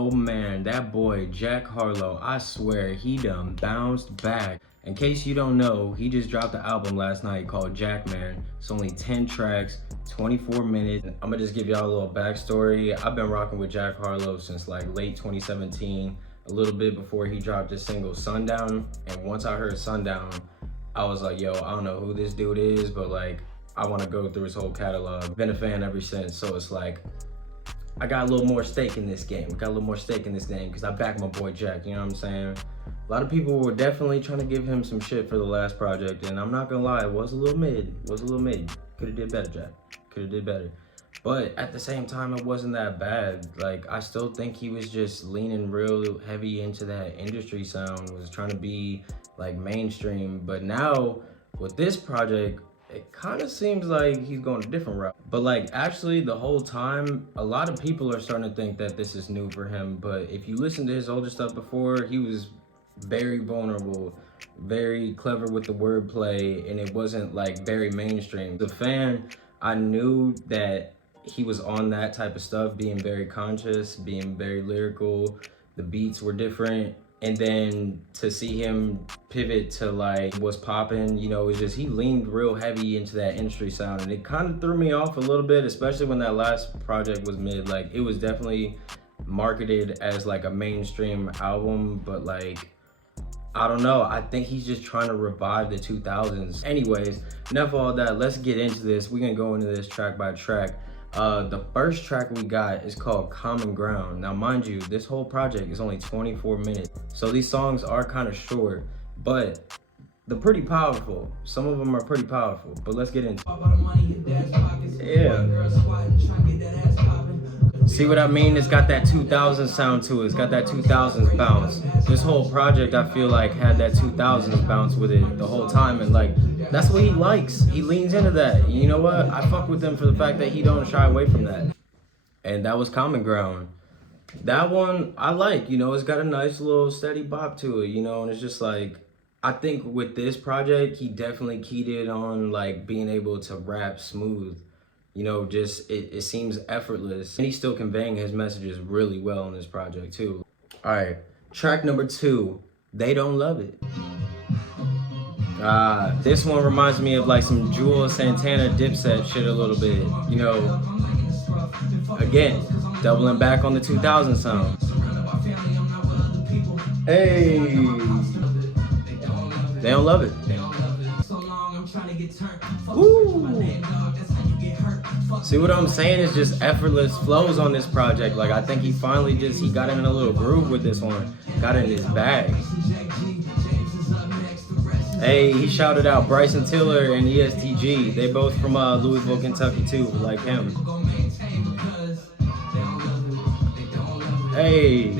oh man, that boy, Jack Harlow, I swear, he done bounced back. In case you don't know, he just dropped an album last night called Jackman. It's only 10 tracks, 24 minutes. I'm gonna just give y'all a little backstory. I've been rocking with Jack Harlow since like late 2017, a little bit before he dropped his single Sundown. And once I heard Sundown, I was like, yo, I don't know who this dude is, but like, I wanna go through his whole catalog. Been a fan ever since, so it's like, I got a little more stake in this game. Because I back my boy Jack, you know what I'm saying? A lot of people were definitely trying to give him some shit for the last project, and I'm not gonna lie, it was a little mid. Could've did better, Jack. Could've did better. But at the same time, it wasn't that bad. Like, I still think he was just leaning real heavy into that industry sound, was trying to be like mainstream. But now, with this project, it kind of seems like he's going a different route. But like, actually the whole time, a lot of people are starting to think that this is new for him. But if you listen to his older stuff before, he was very vulnerable, very clever with the wordplay, and it wasn't like very mainstream. The fan, I knew that he was on that type of stuff, being very conscious, being very lyrical. The beats were different. And then to see him pivot to like what's popping, you know, it's just he leaned real heavy into that industry sound, and it kind of threw me off a little bit, especially when that last project was mid. Like, it was definitely marketed as like a mainstream album, but like, I don't know, I think he's just trying to revive the 2000s. Anyways, enough of all that, let's get into this. We're gonna go into this track by track. The first track we got is called Common Ground. Now, mind you, this whole project is only 24 minutes. So these songs are kind of short, but they're pretty powerful. Some of them are pretty powerful, but let's get into it. Yeah. See what I mean? It's got that 2000 sound to it. It's got that 2000s bounce. This whole project, I feel like, had that 2000s bounce with it the whole time, and like, that's what he likes. He leans into that. You know what? I fuck with him for the fact that he don't shy away from that. And that was Common Ground. That one I like, you know, it's got a nice little steady bop to it, you know, and it's just like, I think with this project, he definitely keyed it on like being able to rap smooth. You know, just it seems effortless. And he's still conveying his messages really well in this project too. All right, track number 2, They Don't Love It. This one reminds me of like some Jewel Santana Dipset shit a little bit. You know, again, doubling back on the 2000 sound. Hey, they don't love it. Ooh. See what I'm saying? It's just effortless flows on this project. Like, I think he finally he got in a little groove with this one. Got in his bag. Hey, he shouted out Bryson Tiller and ESTG. They both from Louisville, Kentucky too, like him. Hey,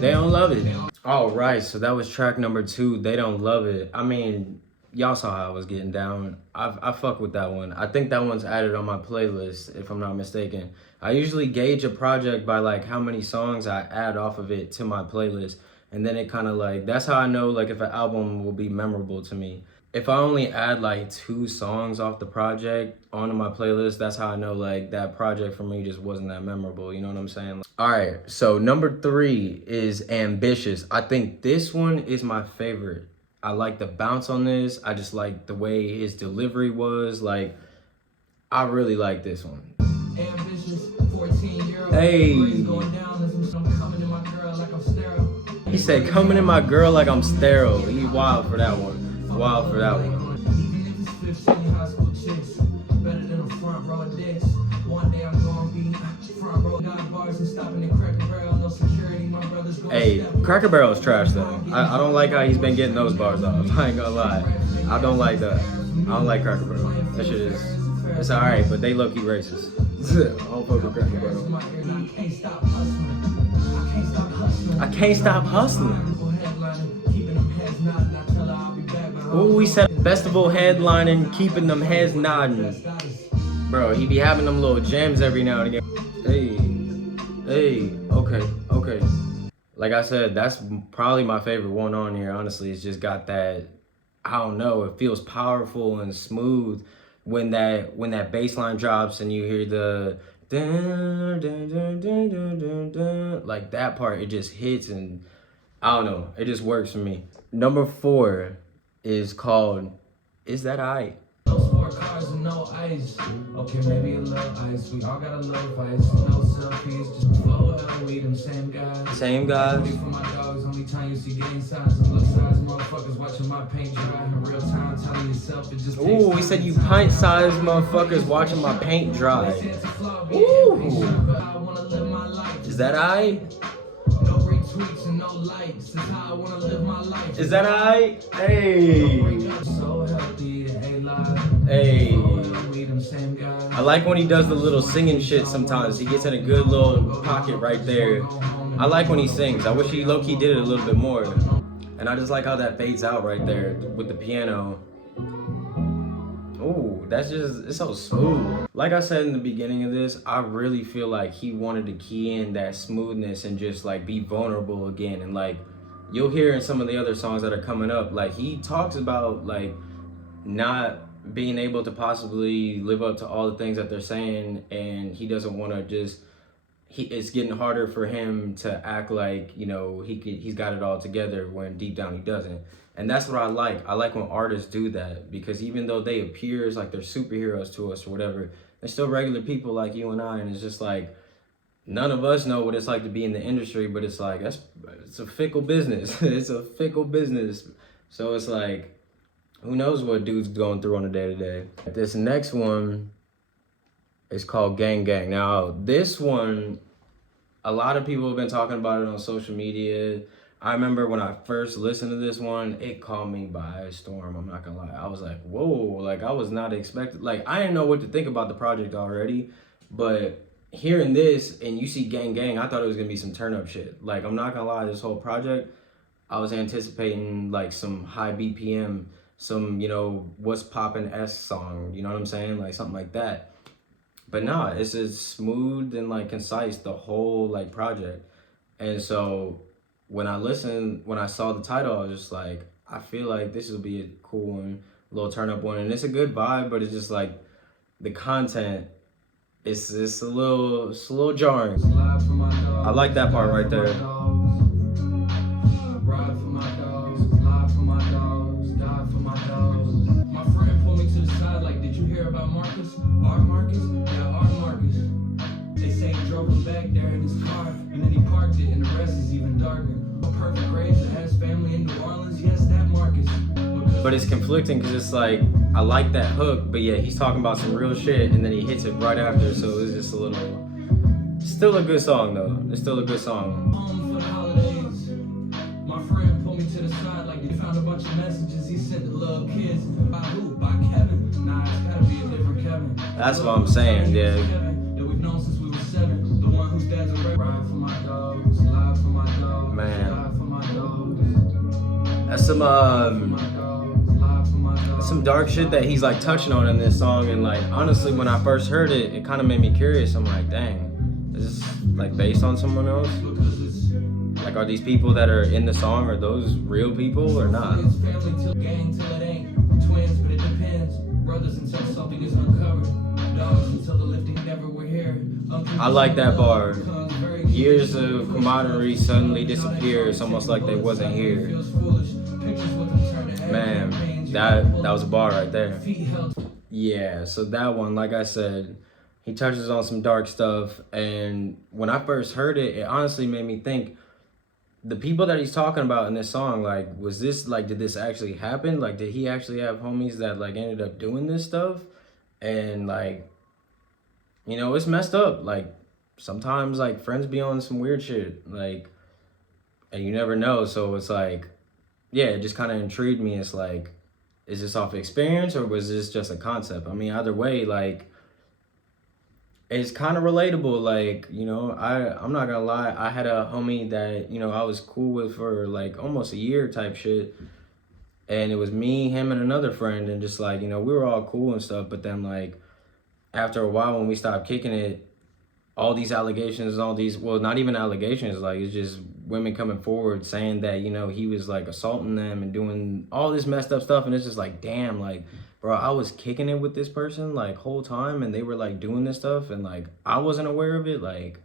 they don't love it. All right, so that was track number 2, They Don't Love It. I mean, y'all saw how I was getting down. I fuck with that one. I think that one's added on my playlist, if I'm not mistaken. I usually gauge a project by like how many songs I add off of it to my playlist. And then it kind of like, that's how I know like if an album will be memorable to me. If I only add like 2 songs off the project onto my playlist, that's how I know like that project for me just wasn't that memorable. You know what I'm saying? All right, so number 3 is Ambitious. I think this one is my favorite. I like the bounce on this. I just like the way his delivery was. Like, I really like this one. Hey. He said, coming in my girl like I'm sterile. He wild for that one. Wild for that one. Hey, Cracker Barrel is trash though. I don't like how he's been getting those bars off. I ain't gonna lie. I don't like that. I don't like Cracker Barrel. That shit is, it's alright, but they low-key racist. I don't fuck with Cracker Barrel. I can't stop hustling. Ooh, he said festival headlining, keeping them heads nodding. Bro, he be having them little gems every now and again. Hey, okay. Like I said, that's probably my favorite one on here, honestly. It's just got that, I don't know, it feels powerful and smooth when that bass line drops and you hear the Dun, dun, dun, dun, dun, dun, dun. Like that part, it just hits, and I don't know, it just works for me. Number 4 is called "Is That I." No sport cars and no ice. Okay, maybe a little ice. We all got a little vice. No selfies, just flow out. We them same guys. Same guys. Only for my dogs. Only time you see gang signs and look size motherfuckers watching my paint dry in real time. Telling yourself it just. Ooh, he said you pint-sized motherfuckers watching my paint dry. Ooh. Is that I? No retweets and no likes. This how I wanna live my life. Is that I? Hey. So healthy, Hey. we them same guys. I like when he does the little singing shit sometimes. He gets in a good little pocket right there. I like when he sings. I wish he low-key did it a little bit more. And I just like how that fades out right there with the piano. Ooh, that's just, it's so smooth. Like I said in the beginning of this, I really feel like he wanted to key in that smoothness and just like be vulnerable again. And like, you'll hear in some of the other songs that are coming up, like he talks about like not being able to possibly live up to all the things that they're saying, and he doesn't want to just, it's getting harder for him to act like, you know, he's got it all together when deep down he doesn't. And that's what I like. I like when artists do that, because even though they appear as like they're superheroes to us or whatever, they're still regular people like you and I. And it's just like, none of us know what it's like to be in the industry, but it's like, it's a fickle business. It's a fickle business. So it's like, who knows what dude's going through on a day-to-day. This next one is called Gang Gang. Now, this one, a lot of people have been talking about it on social media. I remember when I first listened to this one, it caught me by storm. I'm not gonna lie. I was like, whoa, like I was not expecting, like I didn't know what to think about the project already, but hearing this and you see Gang Gang, I thought it was gonna be some turn up shit. Like, I'm not gonna lie, this whole project, I was anticipating like some high BPM, some, you know, what's poppin' S song, you know what I'm saying? Like something like that. But nah, it's just smooth and like concise, the whole like project. And so when I saw the title, I was just like, I feel like this will be a cool one, a little turn up one. And it's a good vibe, but it's just like the content, it's a little jarring. I like that part right there. Back there in his car, and then he parked it, and the rest is even darker. A perfect grave that has family in New Orleans, yes, that Marcus. But it's conflicting because it's like, I like that hook, but yeah, he's talking about some real shit, and then he hits it right after, so it's just a little, still a good song though. It's still a good song. Home for the holidays. My friend pulled me to the side like he found a bunch of messages he sent to little kids. By who? By Kevin? Nah, it's gotta be a different Kevin. That's what I'm saying, yeah. That we've known since we were 7. Whose dad's a ride for my dogs, live for my dogs, man. Live for my dogs. That's some dark shit that he's like touching on in this song. And like, honestly, when I first heard it, it kind of made me curious. I'm like, dang, is this like based on someone else? Like, are these people that are in the song, are those real people or not? Twins, but it depends. Brothers until something is uncovered. Dogs until the lifting never were here. I like that bar. Years of camaraderie suddenly disappear. It's almost like they wasn't here. Man, that was a bar right there. Yeah, so that one, like I said, he touches on some dark stuff. And when I first heard it, it honestly made me think, the people that he's talking about in this song, like, was this, like, did this actually happen? Like, did he actually have homies that, like, ended up doing this stuff? And, like, you know, it's messed up. Like, sometimes, like, friends be on some weird shit, like, and you never know. So it's like, yeah, it just kind of intrigued me. It's like, is this off experience or was this just a concept? I mean, either way, like, it's kind of relatable. Like, you know, I'm not gonna lie, I had a homie that, you know, I was cool with for like almost a year type shit, and it was me, him, and another friend, and just like, you know, we were all cool and stuff, but then like after a while when we stopped kicking it, all these allegations and all these, well, not even allegations, like, it's just women coming forward saying that, you know, he was like assaulting them and doing all this messed up stuff, and it's just like, damn, like, bro, I was kicking it with this person like whole time, and they were like doing this stuff, and like I wasn't aware of it. Like,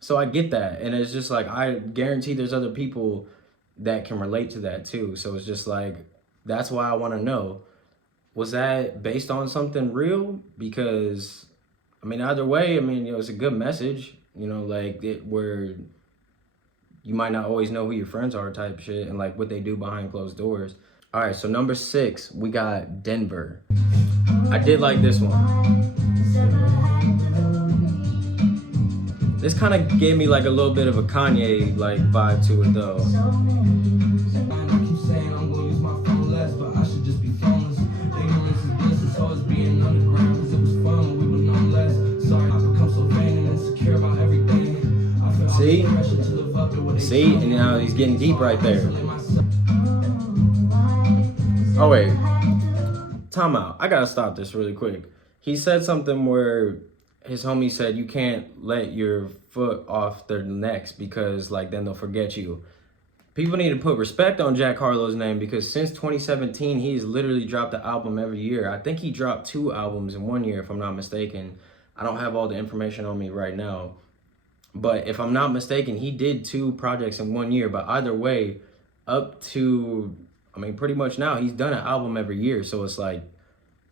so I get that, and it's just like I guarantee there's other people that can relate to that too. So it's just like that's why I want to know, was that based on something real? Because I mean, either way, I mean, it's a good message, like it where you might not always know who your friends are type shit and like what they do behind closed doors. All right, so number 6, we got Denver. I did like this one. This kind of gave me like a little bit of a Kanye like vibe to it though. I keep saying I'm gonna use my phone less, but I should just be phoneless. Ignorance is bliss, it's always being underground, cause it was fun when we were none less. Sorry, I become so vain and insecure about everything. I feel See? pressure to live up to what they See, and now he's getting deep right there. Oh wait, time out. I gotta stop this really quick. He said something where his homie said you can't let your foot off their necks because like then they'll forget you. People need to put respect on Jack Harlow's name because since 2017 he's literally dropped an album every year. I think he dropped 2 albums in 1 year if I'm not mistaken. I don't have all the information on me right now, but if I'm not mistaken he did 2 projects in 1 year. But either way, up to, I mean, pretty much now he's done an album every year. So it's like,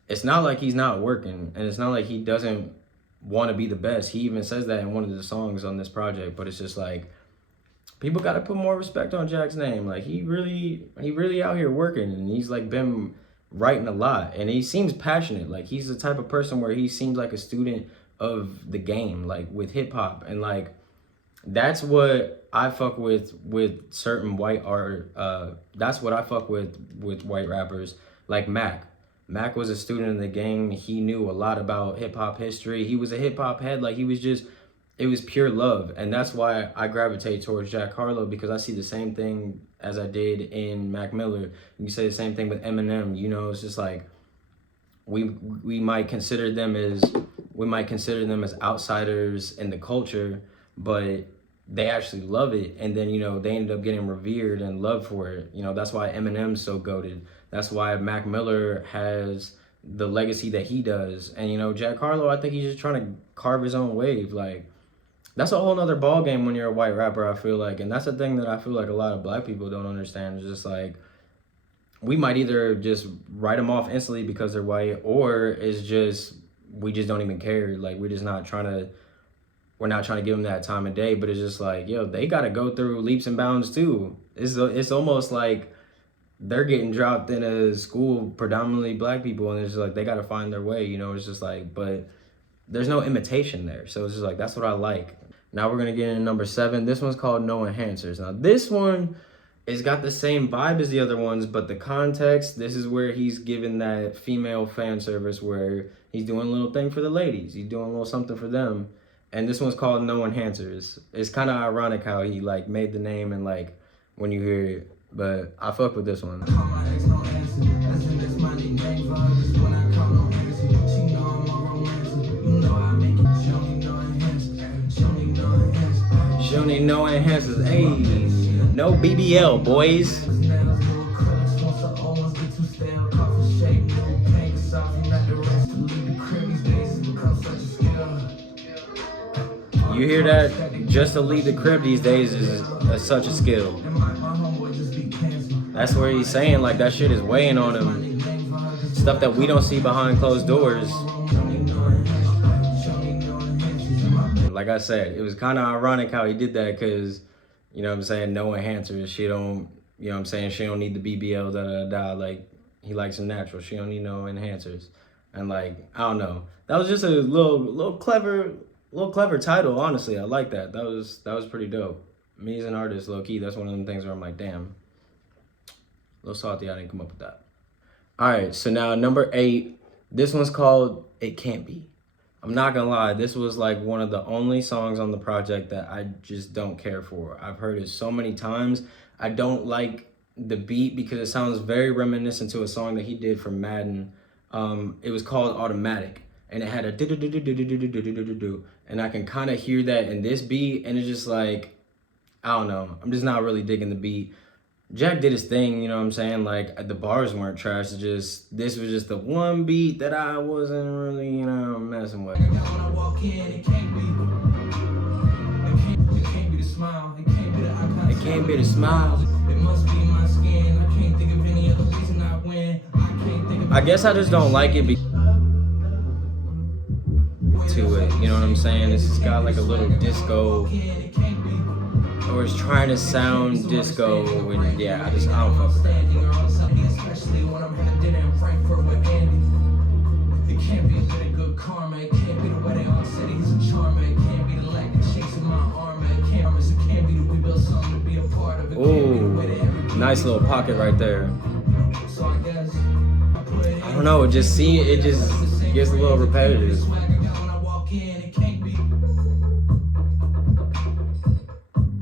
it's not like he's not working, and it's not like he doesn't want to be the best. He even says that in one of the songs on this project. But it's just like, people got to put more respect on Jack's name. Like he really out here working, and he's like been writing a lot, and he seems passionate. Like he's the type of person where he seems like a student of the game, like with hip hop, and like that's what I fuck with certain white art. That's what I fuck with white rappers like Mac. Mac was a student in the game. He knew a lot about hip hop history. He was a hip hop head. Like he was just, it was pure love. And that's why I gravitate towards Jack Harlow, because I see the same thing as I did in Mac Miller. You say the same thing with Eminem. It's just like we might consider them as outsiders in the culture, but they actually love it. And then they ended up getting revered and loved for it. That's why Eminem's so goated. That's why Mac Miller has the legacy that he does. And Jack Harlow, I think he's just trying to carve his own wave. Like that's a whole nother ball game when you're a white rapper, I feel like. And that's the thing that I feel like a lot of black people don't understand. It's just like, we might either just write them off instantly because they're white, or it's just, we just don't even care. Like we're not trying to give them that time of day. But it's just like, yo, they got to go through leaps and bounds too. It's almost like they're getting dropped in a school predominantly black people, and it's just like they got to find their way. It's just like, but there's no imitation there. So it's just like, that's what I like. Now we're gonna get into number 7. This one's called No Enhancers. Now this one, it's got the same vibe as the other ones, but the context, this is where he's giving that female fan service where he's doing a little thing for the ladies. He's doing a little something for them. And this one's called No Enhancers. It's kind of ironic how he like made the name and like when you hear it, but I fuck with this one. She don't need no enhancers. Hey, no BBL, boys. You hear that? Just to leave the crib these days is such a skill. That's where he's saying like that shit is weighing on him. Stuff that we don't see behind closed doors. Like I said, it was kind of ironic how he did that, because, what I'm saying, no enhancers. She don't, what I'm saying, she don't need the BBL, like, he likes them natural. She don't need no enhancers. And like, I don't know. That was just a little clever title, honestly. I like that. That was pretty dope. Me as an artist, low key, that's one of them things where I'm like, damn, a little salty I didn't come up with that. All right, so now number 8, this one's called It Can't Be. I'm not gonna lie, this was like one of the only songs on the project that I just don't care for. I've heard it so many times. I don't like the beat because it sounds very reminiscent to a song that he did for Madden. It was called Automatic, and it had a do, and I can kind of hear that in this beat, and it's just like, I don't know, I'm just not really digging the beat. Jack did his thing, you know what I'm saying? Like the bars weren't trash. It's just this was just the one beat that I wasn't really, messing with. When I walk in, it can't be. It can't be the smile. It can't be the eye contact. It can't be the smile. It must be my skin. I can't think of any other reason I win. I can't think of. I guess I just don't like it to it, you know what I'm saying? This has got like a little disco, or it's trying to sound disco, and yeah, I don't fuck with that. Especially when I'm having dinner in Frankfurt with Andy. It can't be a bit of good karma. It can't be the way they all said he's a charmer. It can't be the lack of chicks in my armor. It can't be that we built something to be a part of. Ooh, nice little pocket right there. So I guess I don't know, it just gets a little repetitive.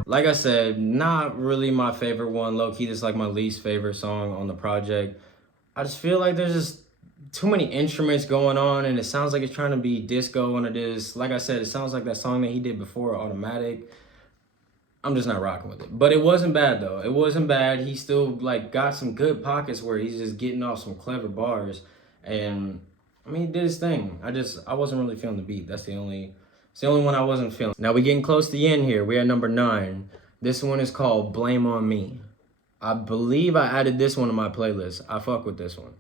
Like I said, not really my favorite one. Low-key, this is like my least favorite song on the project. I just feel like there's just too many instruments going on, and it sounds like it's trying to be disco, and it is. Like I said, it sounds like that song that he did before, Automatic. I'm just not rocking with it. But it wasn't bad, though. It wasn't bad. He still, like, got some good pockets where he's just getting off some clever bars. And, I mean, he did his thing. I wasn't really feeling the beat. It's the only one I wasn't feeling. Now, we're getting close to the end here. We're at number 9. This one is called Blame on Me. I believe I added this one to my playlist. I fuck with this one.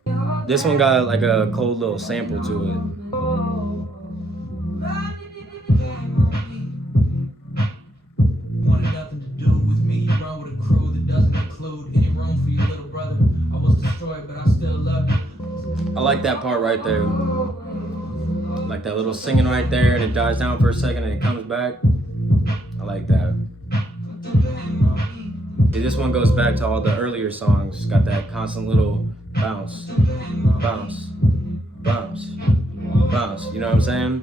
This one got, like, a cold little sample to it. I like that part right there. Like that little singing right there, and it dies down for a second and it comes back. I like that. This one goes back to all the earlier songs. It's got that constant little bounce, bounce, bounce, bounce. You know what I'm saying?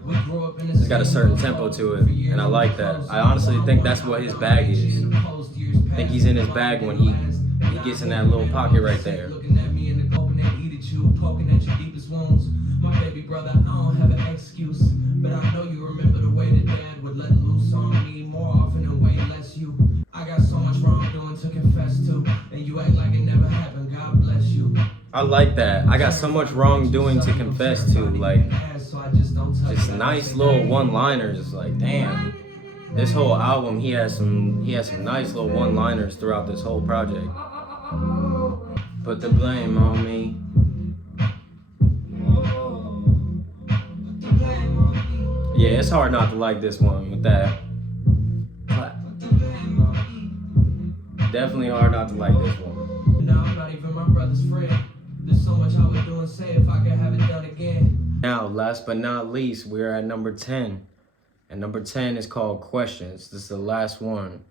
It's got a certain tempo to it, and I like that. I honestly think that's what his bag is. I think he's in his bag when he gets in that little pocket right there. Poking at your deepest wounds. My baby brother, I don't have an excuse, but I know you remember the way that dad would let loose on me more often and way less you. I got so much wrongdoing to confess to, and you act like it never happened. God bless you. I like that. I got so much wrongdoing to confess to. Like, just nice little one-liners. Like, damn. This whole album, he has some nice little one-liners throughout this whole project. Put the blame on me. Yeah, it's hard not to like this one with that. Definitely hard not to like this one. No, I'm not even my brother's friend. There's so much I would do and say if I could have it done again. Now, last but not least, we're at number 10. And number 10 is called Questions. This is the last one.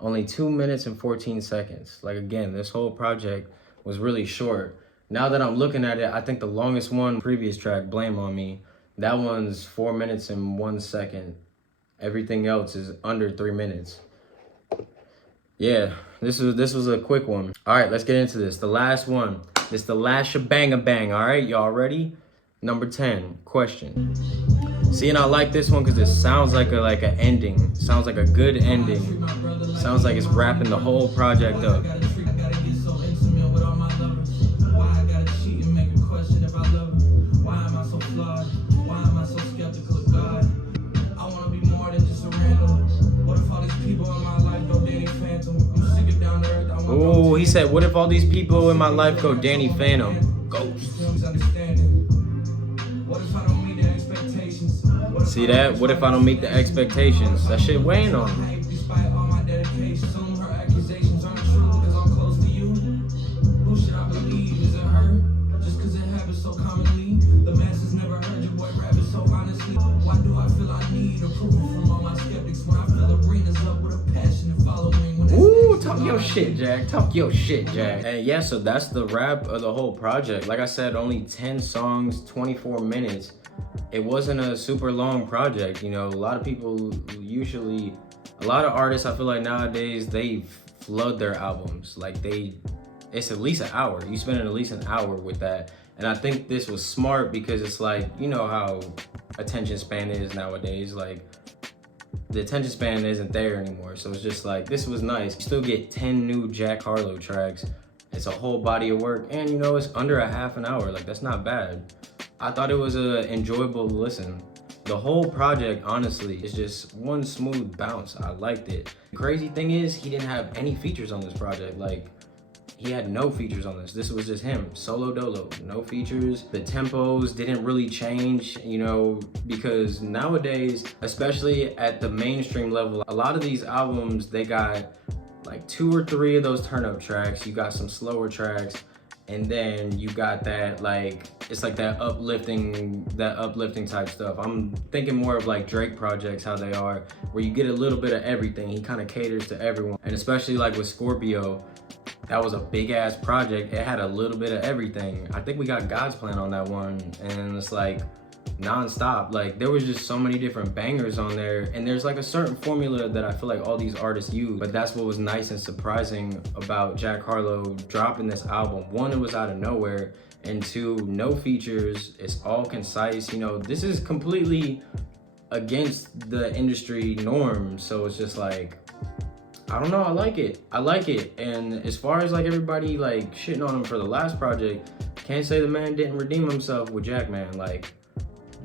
Only 2 minutes and 14 seconds. Like, again, this whole project was really short. Now that I'm looking at it, I think the longest one, previous track, Blame on Me, that one's 4 minutes and 1 second. Everything else is under 3 minutes. Yeah, this was a quick one. All right, let's get into this. The last one. This the last shebang-a-bang, all right? Y'all ready? Number 10, Question. See, and I like this one because it sounds like an ending. Sounds like a good ending. Sounds like it's wrapping the whole project up. Oh, he said, what if all these people in my life go Danny Phantom? Ghost. See that? What if I don't meet the expectations? That shit weighing on me. Talk your shit, Jack. Talk your shit, Jack. And yeah, so that's the wrap of the whole project. Like I said, only 10 songs, 24 minutes. It wasn't a super long project. You know, a lot of artists, I feel like nowadays, they flood their albums. Like it's at least an hour. You spend at least an hour with that. And I think this was smart because it's like, you know how attention span is nowadays. Like, the attention span isn't there anymore. So it's just like, this was nice. You still get 10 new Jack Harlow tracks. It's a whole body of work, and you know, it's under a half an hour. Like, that's not bad. I thought it was a enjoyable listen. The whole project, honestly, is just one smooth bounce. I liked it. The crazy thing is, he didn't have any features on this project. Like, he had no features on this. This was just him, solo dolo, no features. The tempos didn't really change, you know, because nowadays, especially at the mainstream level, a lot of these albums, they got like 2 or 3 of those turn up tracks. You got some slower tracks, and then you got that, like, it's like that uplifting type stuff. I'm thinking more of like Drake projects, how they are, where you get a little bit of everything. He kind of caters to everyone. And especially like with Scorpio, that was a big ass project. It had a little bit of everything. I think we got God's Plan on that one, and it's like non-stop. Like, there was just so many different bangers on there, and there's like a certain formula that I feel like all these artists use. But that's what was nice and surprising about Jack Harlow dropping this album. One, it was out of nowhere, and 2, no features. It's all concise. You know, this is completely against the industry norm, so it's just like, I don't know, I like it. And as far as like everybody like shitting on him for the last project, can't say the man didn't redeem himself with Jackman. Like,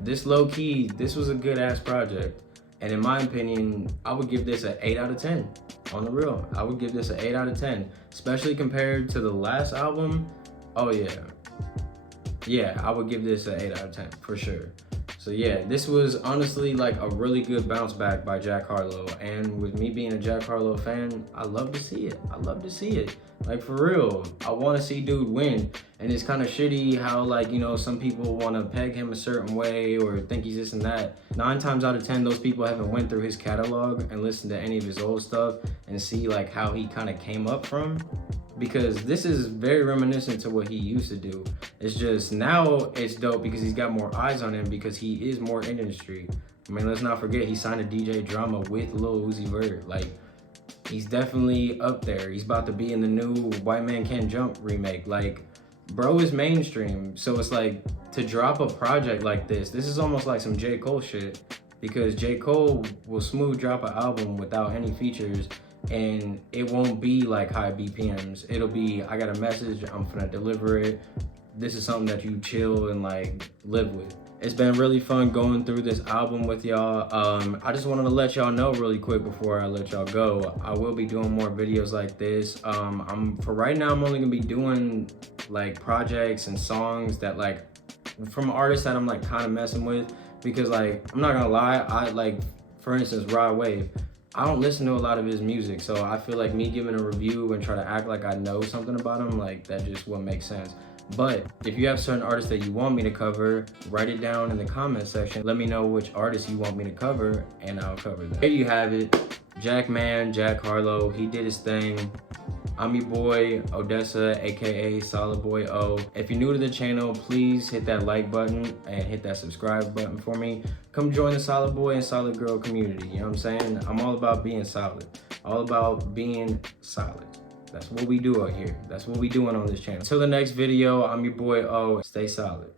this low key, this was a good ass project. And in my opinion, I would give this an 8 out of 10. On the real, I would give this an 8 out of 10, especially compared to the last album. Oh yeah, I would give this an 8 out of 10 for sure. So yeah, this was honestly like a really good bounce back by Jack Harlow. And with me being a Jack Harlow fan, I love to see it. Like, for real, I want to see dude win. And it's kind of shitty how, like, you know, some people want to peg him a certain way or think he's this and that. 9 times out of 10, those people haven't went through his catalog and listened to any of his old stuff and see like how he kind of came up from. Because this is very reminiscent to what he used to do. It's just now it's dope because he's got more eyes on him, because he is more in the industry. I mean, let's not forget, he signed a DJ Drama with Lil Uzi Vert. Like, he's definitely up there. He's about to be in the new White Man Can't Jump remake. Like, bro is mainstream. So it's like, to drop a project like this is almost like some J. Cole shit, because J. Cole will smooth drop an album without any features, and it won't be like high BPMs. It'll be, I got a message, I'm finna deliver it. This is something that you chill and like live with. It's been really fun going through this album with y'all. I just wanted to let y'all know really quick before I let y'all go, I will be doing more videos like this. For right now, I'm only gonna be doing like projects and songs that like, from artists that I'm like kind of messing with, because like, I'm not gonna lie, I like, for instance, Rod Wave, I don't listen to a lot of his music, so I feel like me giving a review and try to act like I know something about him, like, that just wouldn't make sense. But if you have certain artists that you want me to cover, write it down in the comment section. Let me know which artists you want me to cover, and I'll cover them. There you have it. Jackman, Jack Harlow, he did his thing. I'm your boy, Odessa, aka Solid Boy O. If you're new to the channel, please hit that like button and hit that subscribe button for me. Come join the Solid Boy and Solid Girl community, you know what I'm saying? I'm all about being solid, all about being solid. That's what we do out here. That's what we doing on this channel. Till the next video, I'm your boy O. Stay solid.